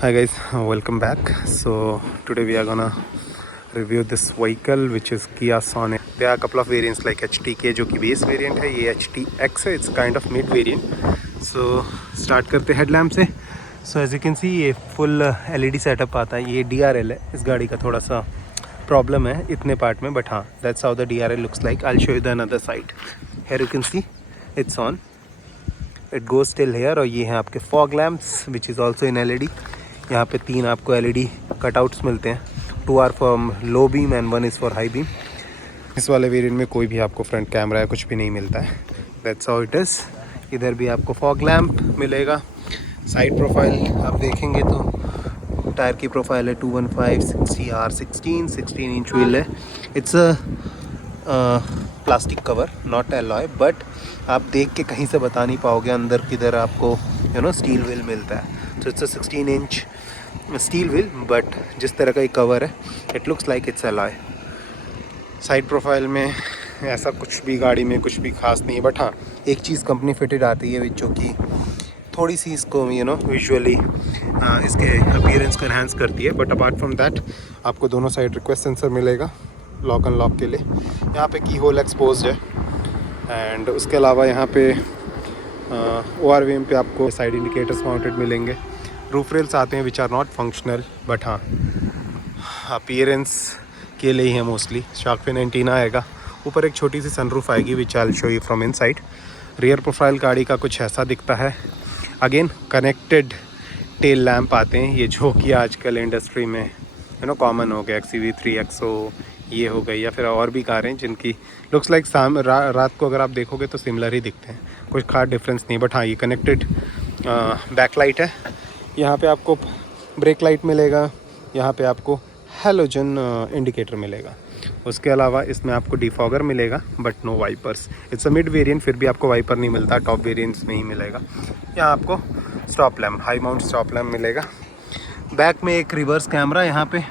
Hi guys, welcome back. So today we are gonna review this vehicle which is Kia Sonet. There are a couple of variants like HTK जो कि base variant है, ये HTX है, it's kind of mid variant. So start करते headlamp से. So as you can see ये full LED setup आता है. ये DRL है, इस गाड़ी का थोड़ा सा प्रॉब्लम है इतने पार्ट में, बट हाँ that's how the DRL looks like. I'll show you the another side. Here you can see it's on. It goes till here. और ये हैं आपके fog lamps which is also in LED. यहाँ पे 3 आपको LED cutouts मिलते हैं. 2 are for low beam and 1 is for high beam. इस वाले वेरिएंट में कोई भी आपको फ्रंट कैमरा या कुछ भी नहीं मिलता है. That's how it is. इधर भी आपको फॉग लैम्प मिलेगा. साइड प्रोफाइल आप देखेंगे तो टायर की प्रोफाइल है 215 60R16 16 इंच व्हील है. It's a plastic cover, not alloy, but आप देख के कहीं से बता नहीं पाओगे अंदर किधर आपको स्टील व्हील मिलता है. तो it's a 16 inch steel wheel, but जिस तरह का ये कवर है it looks like it's alloy. Side profile में ऐसा कुछ भी गाड़ी में कुछ भी खास नहीं है, बट हाँ एक चीज़ कंपनी फिटेड आती है जो कि थोड़ी सी इसको विजुअली इसके अपीयरेंस को एनहांस करती है. बट अपार्ट फ्रॉम दैट आपको दोनों साइड रिक्वेस्ट सेंसर मिलेगा लॉक एंड लॉक के लिए. यहाँ पे की होल एक्सपोज्ड है. एंड उसके अलावा यहाँ पे ORVM पे आपको साइड इंडिकेटर्स माउंटेड मिलेंगे. रूफ रेल्स आते हैं which are not functional, but हाँ अपीयरेंस के लिए ही है मोस्टली. शार्क फिन एंटीना आएगा. ऊपर एक छोटी सी सनरूफ आएगी which I will show you from inside. Rear profile गाड़ी का कुछ ऐसा दिखता है. अगेन कनेक्टेड टेल लैम्प आते हैं, ये जो कि आजकल इंडस्ट्री में कॉमन हो गया. XCV3 XO ये हो गई, या फिर और भी कारें जिनकी लुक्स लाइक रात को अगर आप देखोगे तो सिमिलर ही दिखते हैं, कुछ खास डिफरेंस नहीं. बट हाँ ये कनेक्टेड बैकलाइट है. यहाँ पे आपको ब्रेक लाइट मिलेगा. यहाँ पे आपको हैलोजन इंडिकेटर मिलेगा. उसके अलावा इसमें आपको डिफॉगर मिलेगा but no wipers. It's a mid variant, फिर भी आपको वाइपर नहीं मिलता. टॉप वेरिएंट्स में ही मिलेगा. यहाँ आपको stop lamp, high mount stop lamp मिलेगा. बैक में एक रिवर्स कैमरा यहाँ पे.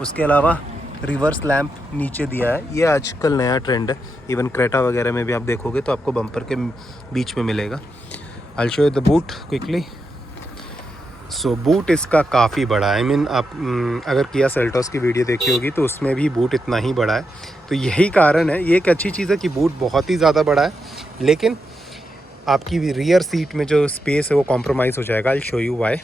उसके अलावा रिवर्स लैम्प नीचे दिया है. ये आजकल नया ट्रेंड है. इवन क्रेटा वगैरह में भी आप देखोगे तो आपको बम्पर के बीच में मिलेगा. आई will show you the boot quickly. So boot इसका काफ़ी बड़ा है. आप अगर किया सेल्टोस की वीडियो देखी होगी तो उसमें भी बूट इतना ही बड़ा है. तो यही कारण है, ये एक अच्छी चीज़ है कि बूट बहुत ही ज़्यादा बड़ा है, लेकिन आपकी रियर सीट में जो स्पेस है वो कॉम्प्रोमाइज़ हो जाएगा. I will show you why.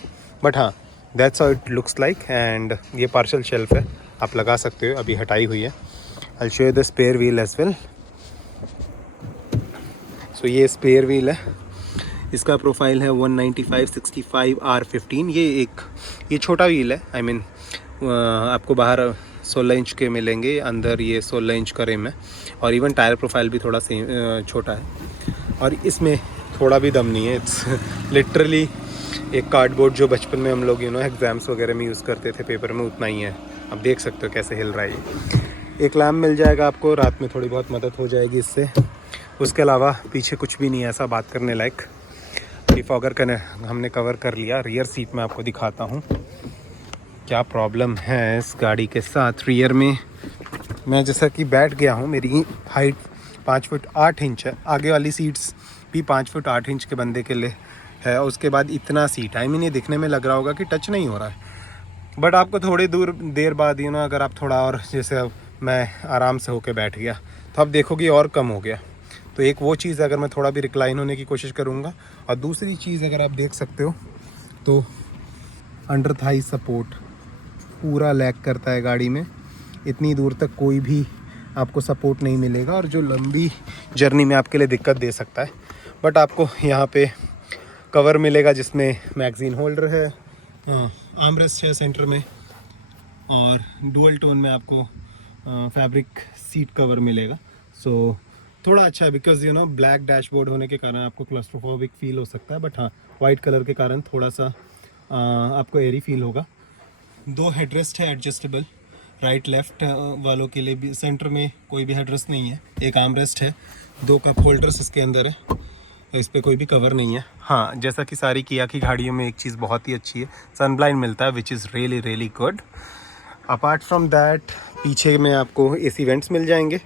But हाँ that's how it looks like. And ये पार्शल शेल्फ है, आप लगा सकते हो, अभी हटाई हुई है. I will show you the spare wheel as well. So ये स्पेयर व्हील है. इसका प्रोफाइल है 195 65R15. ये छोटा व्हील है. आई मीन आपको बाहर 16 इंच के मिलेंगे, अंदर ये 16 इंच का रिम है. और इवन टायर प्रोफाइल भी थोड़ा सेम छोटा है. और इसमें थोड़ा भी दम नहीं है. इट्स लिटरली एक कार्डबोर्ड जो बचपन में हम लोग एग्ज़ाम्स वगैरह में यूज़ करते थे पेपर में, उतना ही है. आप देख सकते हो कैसे हिल रहा है ये. एक लैम्प मिल जाएगा आपको, रात में थोड़ी बहुत मदद हो जाएगी इससे. उसके अलावा पीछे कुछ भी नहीं है ऐसा बात करने लायक. डिफॉगर का हमने कवर कर लिया. रियर सीट में आपको दिखाता हूँ क्या प्रॉब्लम है इस गाड़ी के साथ. रियर में मैं जैसा कि बैठ गया हूँ, मेरी हाइट 5 फुट 8 इंच है. आगे वाली सीट्स भी 5 फुट 8 इंच के बंदे के लिए है. उसके बाद इतना सीट, आई मीन ये दिखने में लग रहा होगा कि टच नहीं हो रहा है, बट आपको थोड़ी देर बाद अगर आप थोड़ा और, जैसे मैं आराम से होके बैठ गया तो आप देखोगे और कम हो गया. तो एक वो चीज़ अगर मैं थोड़ा भी रिक्लाइन होने की कोशिश करूँगा. और दूसरी चीज़ अगर आप देख सकते हो तो अंडर थाई सपोर्ट पूरा लैग करता है गाड़ी में. इतनी दूर तक कोई भी आपको सपोर्ट नहीं मिलेगा, और जो लंबी जर्नी में आपके लिए दिक्कत दे सकता है. बट आपको यहाँ पे कवर मिलेगा जिसमें मैगज़ीन होल्डर है, आर्मरेस्ट है सेंटर में, और डुअल टोन में आपको फैब्रिक सीट कवर मिलेगा. सो थोड़ा अच्छा है बिकॉज ब्लैक डैशबोर्ड होने के कारण आपको क्लस्ट्रोफोबिक फील हो सकता है. बट हाँ वाइट कलर के कारण थोड़ा सा आपको एरी फील होगा. 2 हेडरेस्ट है एडजस्टेबल, राइट लेफ्ट वालों के लिए भी. सेंटर में कोई भी हेडरेस्ट नहीं है. एक आर्मरेस्ट है. 2 कप होल्डर्स इसके अंदर है. इस पर कोई भी कवर नहीं है. हाँ जैसा कि सारी किया की गाड़ियों में एक चीज़ बहुत ही अच्छी है, सनब्लाइंड मिलता है which is really really good. Apart from that पीछे में आपको AC वेंट्स मिल जाएंगे.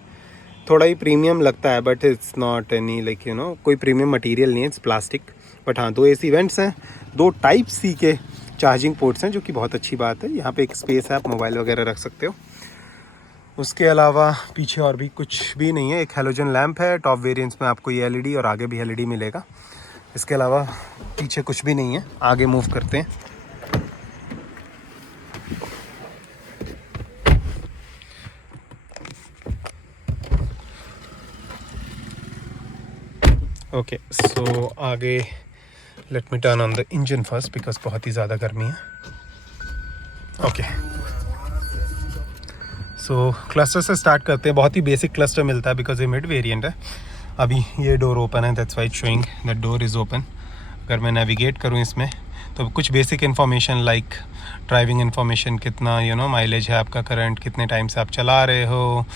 थोड़ा ही प्रीमियम लगता है but it's not any like कोई प्रीमियम मटेरियल नहीं है, इट्स प्लास्टिक. बट हाँ 2 AC वेंट्स हैं. 2 टाइप C के चार्जिंग पोर्ट्स हैं, जो कि बहुत अच्छी बात है। यहाँ पे एक स्पेस है, आप मोबाइल वगैरह रख सकते हो। उसके अलावा पीछे और भी कुछ भी नहीं है। एक हैलोजन लैंप है, टॉप वेरिएंट्स में आपको ये एलईडी और आगे भी एलईडी मिलेगा। इसके अलावा पीछे कुछ भी नहीं है। आगे मूव करते हैं। ओके, सो आगे let me turn on the engine first because बहुत ही ज़्यादा गर्मी है। ओके, सो क्लस्टर से स्टार्ट करते हैं। बहुत ही बेसिक क्लस्टर मिलता है बिकॉज ये मिड वेरिएंट है। अभी ये डोर ओपन है, that's why showing that door is open. अगर मैं नेविगेट करूँ इसमें तो कुछ basic information like driving information, कितना माइलेज है आपका, करंट कितने टाइम से आप चला रहे हो,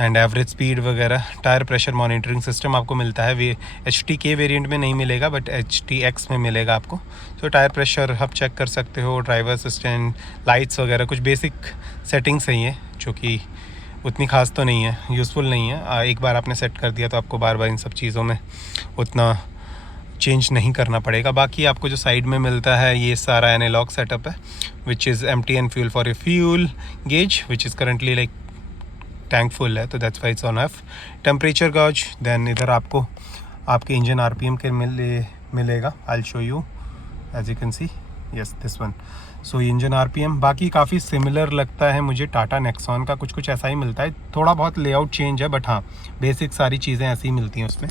एंड एवरेज स्पीड वगैरह। टायर प्रेशर मॉनिटरिंग सिस्टम आपको मिलता है। वे HTK वेरिएंट में नहीं मिलेगा बट HTX में मिलेगा आपको। तो टायर प्रेशर आप चेक कर सकते हो। ड्राइवर असिस्टेंट, लाइट्स वगैरह, कुछ बेसिक सेटिंग्स हैं ये, जो कि उतनी खास तो नहीं है, यूज़फुल नहीं है। एक बार आपने सेट कर दिया तो आपको बार बार इन सब चीज़ों में उतना चेंज नहीं करना पड़ेगा। बाकी आपको जो साइड में मिलता है ये सारा एनालॉग सेटअप है, which is empty and fuel for a fuel gauge which is currently like tank full है, तो that's why it's on off. Temperature gauge, then इधर आपको आपके इंजन RPM के मिलेगा। I show you as you can see, yes this one. So engine RPM बाकी काफ़ी similar लगता है मुझे टाटा नेक्सॉन का, कुछ ऐसा ही मिलता है। थोड़ा बहुत लेआउट चेंज है बट हाँ, बेसिक सारी चीज़ें ऐसी ही मिलती हैं उसमें।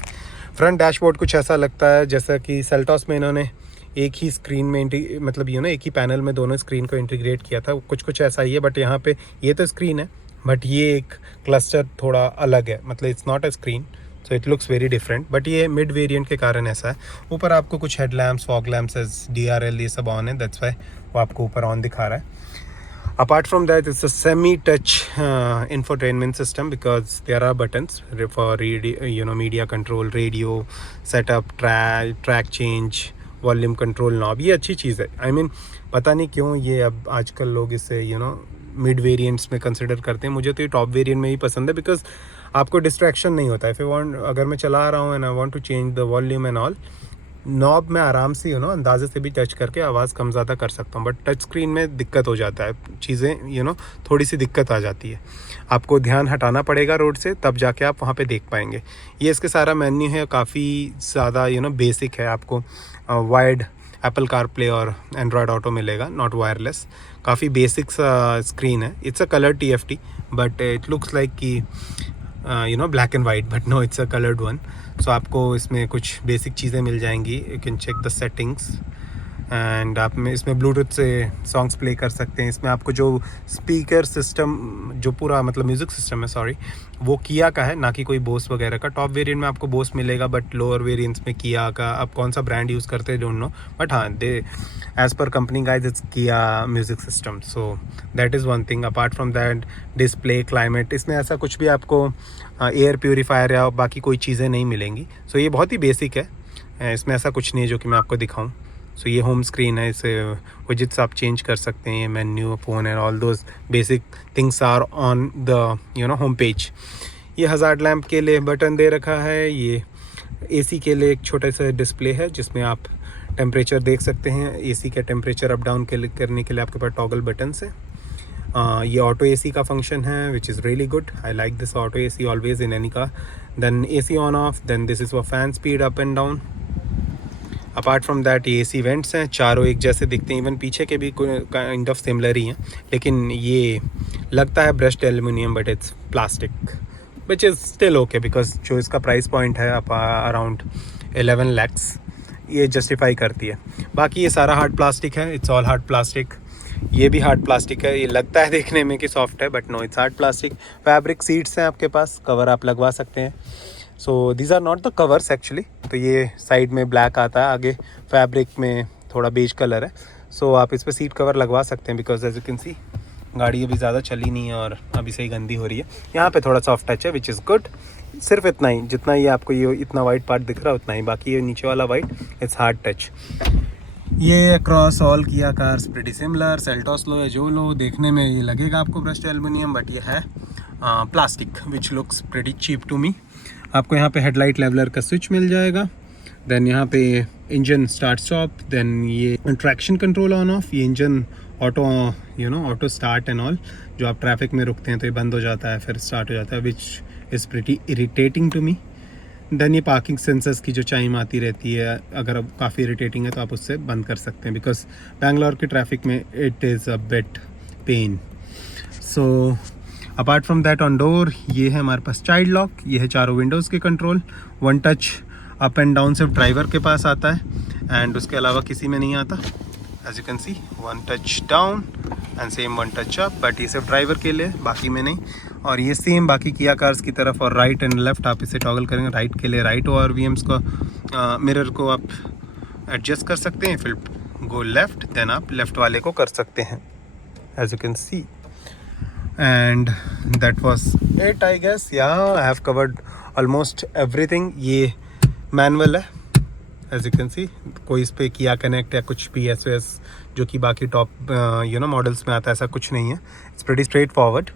फ्रंट डैशबोर्ड कुछ ऐसा लगता है जैसा कि सेल्टॉस में इन्होंने एक ही स्क्रीन में मतलब एक ही पैनल में दोनों स्क्रीन को इंटीग्रेट किया था। कुछ ऐसा ही है बट यहाँ पे ये तो स्क्रीन है बट ये एक क्लस्टर थोड़ा अलग है, मतलब it's not a screen, so it looks very different. But ये मिड वेरिएंट के कारण ऐसा है। ऊपर आपको कुछ हेडलैम्प्स, फॉग लैम्प्स, DRL ये सब ऑन है, दैट्स वाई वो आपको ऊपर ऑन दिखा रहा है। Apart from that, it's a semi-touch infotainment system because there are buttons for media control, radio setup, track change, volume control knob. ये अच्छी चीज़ है। I mean, पता नहीं क्यों ये अब आजकल लोग इसे मिड वेरिएंट्स में कंसिडर करते हैं। मुझे तो ये टॉप वेरिएंट में ही पसंद है बिकॉज आपको डिस्ट्रैक्शन नहीं होता है। इफ़ यू वांट, अगर मैं चला रहा हूँ and I want to change the volume and all, knob में आराम से अंदाजे से भी टच करके आवाज़ कम ज़्यादा कर सकता हूँ। बट टच स्क्रीन में दिक्कत हो जाता है, चीज़ें थोड़ी सी दिक्कत आ जाती है। आपको ध्यान हटाना पड़ेगा रोड से, तब जाके आप वहाँ पे देख पाएंगे। ये इसके सारा मेन्यू है, काफ़ी ज़्यादा बेसिक है। आपको वाइड एप्पल कारप्ले और एंड्रॉयड ऑटो मिलेगा, नॉट वायरलेस। काफ़ी बेसिक सा स्क्रीन है। It's a colour TFT but it looks like कि black and white, but no, it's a coloured one. So आपको इसमें कुछ बेसिक चीज़ें मिल जाएंगी। You can check the settings and आप में इसमें ब्लूटूथ से सॉन्ग्स प्ले कर सकते हैं। इसमें आपको जो स्पीकर सिस्टम, जो पूरा मतलब म्यूज़िक सिस्टम है, सॉरी, वो किया का है, ना कि कोई बोस वगैरह का। टॉप वेरिएंट में आपको बोस मिलेगा बट लोअर वेरिएंट्स में किया का। आप कौन सा ब्रांड यूज़ करते हैं डोंट नो, बट हाँ, they as per company guys it's किया music system. So that is one thing. Apart from that, display, climate, इसमें ऐसा कुछ भी आपको एयर प्योरीफायर या बाकी कोई चीज़ें नहीं मिलेंगी। सो ये बहुत ही बेसिक है। इसमें ऐसा कुछ नहीं है जो कि मैं आपको दिखाऊँ। सो ये होम स्क्रीन है, इसे विजेट्स आप चेंज कर सकते हैं, menu, phone and all those basic things are on the home page. ये हज़ार्ड लैम्प के लिए बटन दे रखा है। ये AC के लिए एक छोटा सा डिस्प्ले है जिसमें आप टेम्परेचर देख सकते हैं। AC का टेम्परेचर अप डाउन करने के लिए आपके पास टॉगल बटन्स है। ये ऑटो AC का फंक्शन है which is really good. I like this auto AC always in any car. Then AC on off, then this is for fan speed up and down. Apart from that ये AC vents हैं, चारों एक जैसे दिखते हैं। Even पीछे के भी काइंड ऑफ सिमिलर ही हैं, लेकिन ये लगता है brushed aluminium but it's plastic, which is still okay because जो इसका प्राइस पॉइंट है अराउंड 11 lakhs, ये जस्टिफाई करती है। बाकी ये सारा हार्ड प्लास्टिक है, इट्स ऑल हार्ड प्लास्टिक। ये भी हार्ड प्लास्टिक है। ये लगता है देखने में कि सॉफ्ट है but no, it's hard plastic. Fabric seats हैं आपके पास, कवर आप लगवा सकते हैं। So these are not the covers actually. तो ये साइड में ब्लैक आता है, आगे फैब्रिक में थोड़ा बेज कलर है। सो आप इस पर सीट कवर लगवा सकते हैं because as you can see गाड़ी अभी ज़्यादा चली नहीं है और अभी से ही गंदी हो रही है। यहाँ पे थोड़ा सॉफ्ट टच है विच इज़ गुड। सिर्फ इतना ही, जितना ये आपको ये इतना वाइट पार्ट दिख रहा है उतना ही, बाकी ये नीचे वाला वाइट इट्स हार्ड टच। ये अक्रॉस ऑल किया कार्स प्रीटी सिमिलर। सेल्टॉस लो या जो लो, देखने में ये लगेगा आपको ब्रश्ड एल्युमिनियम बट ये है plastic which looks pretty cheap to me. आपको यहाँ पे हेडलाइट लेवलर का स्विच मिल जाएगा। देन यहाँ पे इंजन स्टार्ट स्टॉप, देन ये ट्रैक्शन कंट्रोल ऑन ऑफ, ये engine auto auto start and all. जो आप ट्रैफिक में रुकते हैं तो ये बंद हो जाता है फिर स्टार्ट हो जाता है, which is pretty irritating to me. Then ये पार्किंग सेंसर्स की जो चाइम आती रहती है, अगर अब काफ़ी इरिटेटिंग है तो आप उससे बंद कर सकते हैं, बिकॉज बैंगलोर के ट्रैफिक में it is a bit pain. So apart from that on door ये है हमारे पास चाइल्ड लॉक, ये है चारों विंडोज़ के control, one touch up and down सिर्फ ड्राइवर के पास आता है एंड उसके अलावा किसी में नहीं आता। As you can see one touch down and same one touch up, but ये सिर्फ ड्राइवर के लिए, बाकी में नहीं। और ये सेम बाकी किया कार्स की तरफ, और राइट एंड लेफ्ट आप इसे टॉगल करेंगे, राइट के लिए राइट और वीएम्स को मिरर को आप एडजस्ट कर सकते हैं, फिर गो लेफ्ट देन आप लेफ्ट वाले को कर सकते हैं, as you can see. And that was it I guess, yeah I have covered almost everything. ये मैनुअल है एज यू कैन सी, कोई इस पर किया कनेक्ट या कुछ भी SOS जो कि बाकी टॉप मॉडल्स में आता है, ऐसा कुछ नहीं है। It's pretty straight forward.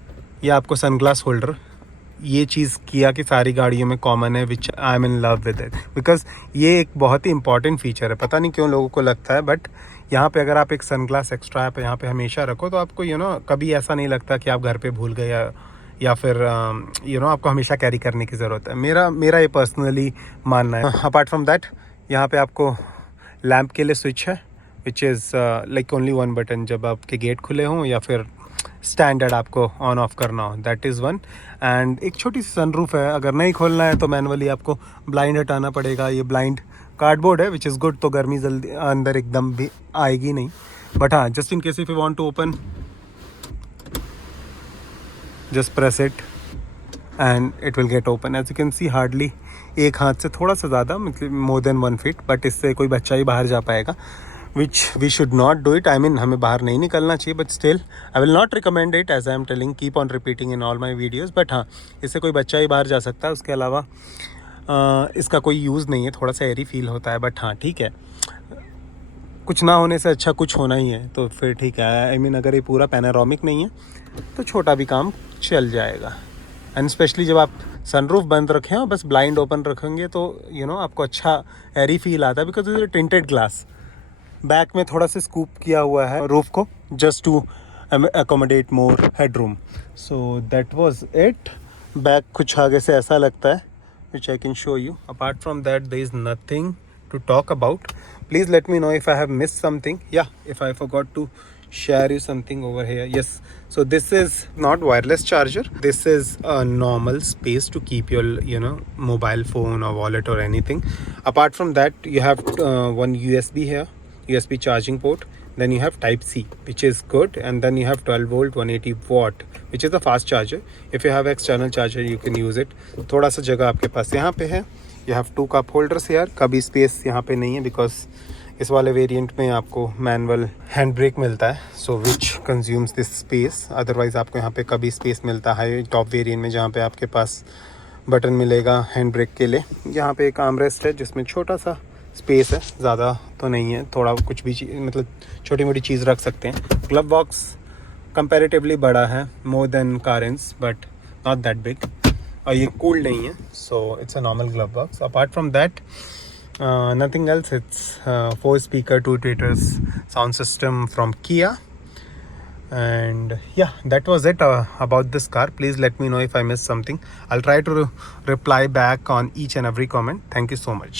ये आपको सनग्लास होल्डर, ये चीज़ किया कि सारी गाड़ियों में कॉमन है, which I am in love with it, because ये एक बहुत ही इंपॉर्टेंट फीचर है। पता नहीं क्यों लोगों को लगता है, बट यहाँ पे अगर आप एक सनग्लास एक्स्ट्रा आप यहाँ पे हमेशा रखो तो आपको कभी ऐसा नहीं लगता कि आप घर पे भूल गए या फिर आपको हमेशा कैरी करने की ज़रूरत है। मेरा ये पर्सनली मानना है। अपार्ट फ्रॉम दैट यहाँ पे आपको लैम्प के लिए स्विच है, which is like only one button, जब आपके गेट खुले हों या फिर स्टैंडर्ड आपको ऑन ऑफ करना हो, दैट इज़ वन। एंड एक छोटी सी सनरूफ है, अगर नहीं खोलना है तो मैनुअली आपको ब्लाइंड हटाना पड़ेगा। ये ब्लाइंड कार्डबोर्ड है, विच इज़ गुड, तो गर्मी जल्दी अंदर एकदम भी आएगी नहीं। बट हाँ, just in case if you want to open, just press it and it will get open. As you can see hardly एक हाथ से थोड़ा सा ज़्यादा, मतलब मोर देन 1 फीट, बट इससे कोई बच्चा ही बाहर जा पाएगा, which we should not do it. I mean हमें बाहर नहीं निकलना चाहिए, but still I will not recommend it, as I am telling, keep on repeating in all my videos. But हाँ, इससे कोई बच्चा ही बाहर जा सकता है, उसके अलावा इसका कोई यूज़ नहीं है, थोड़ा सा एरी फील होता है। बट हाँ ठीक है, कुछ ना होने से अच्छा कुछ होना ही है, तो फिर ठीक है। आई मीन अगर ये पूरा पैनारोमिक नहीं है तो छोटा भी काम चल जाएगा। एंड स्पेशली जब आप सनरूफ बंद रखें और बस ब्लाइंड ओपन रखेंगे तो आपको अच्छा एरी फील आता है, because is tinted glass. Back में थोड़ा सा स्कूप किया हुआ है रूफ को, just to accommodate more headroom. So that was it. Back कुछ आगे से ऐसा लगता है, which I can show you. Apart from that, there is nothing to talk about. Please let me know if I have missed something. Yeah, if I forgot to share you something over here. Yes, so this is not wireless charger. This is a normal space to keep your mobile phone or wallet or anything. Apart from that, you have one USB here, USB charging port. Then you have type C, which is good, and then you have 12 volt 180 watt, which is a fast charger. If you have external charger you can use it. थोड़ा सा जगह आपके पास यहाँ पे है। You have 2 cup holders here, कभी space यहाँ पे नहीं है, बिकॉज इस वाले वेरिएंट में आपको मैनुअल हैंड ब्रेक मिलता है, सो विच कंज्यूम्स दिस स्पेस। अदरवाइज़ आपको यहाँ पे कभी स्पेस मिलता है टॉप वेरिएंट में, जहाँ पे आपके पास बटन मिलेगा हैंड ब्रेक के लिए। यहाँ पे एक आर्मरेस्ट है जिसमें छोटा सा स्पेस है, ज़्यादा तो नहीं है, थोड़ा कुछ भी मतलब छोटी मोटी चीज़ रख सकते हैं। ग्लव बॉक्स कंपैरेटिवली बड़ा है, more than Carens, but not that big. और ये कूल नहीं है, so it's a normal glove box. Apart from that nothing else. It's 4 speaker 2 tweeters sound system from Kia. And yeah, that was it about this car. Please let me know if I missed something. I'll try to reply back on each and every comment. Thank you so much.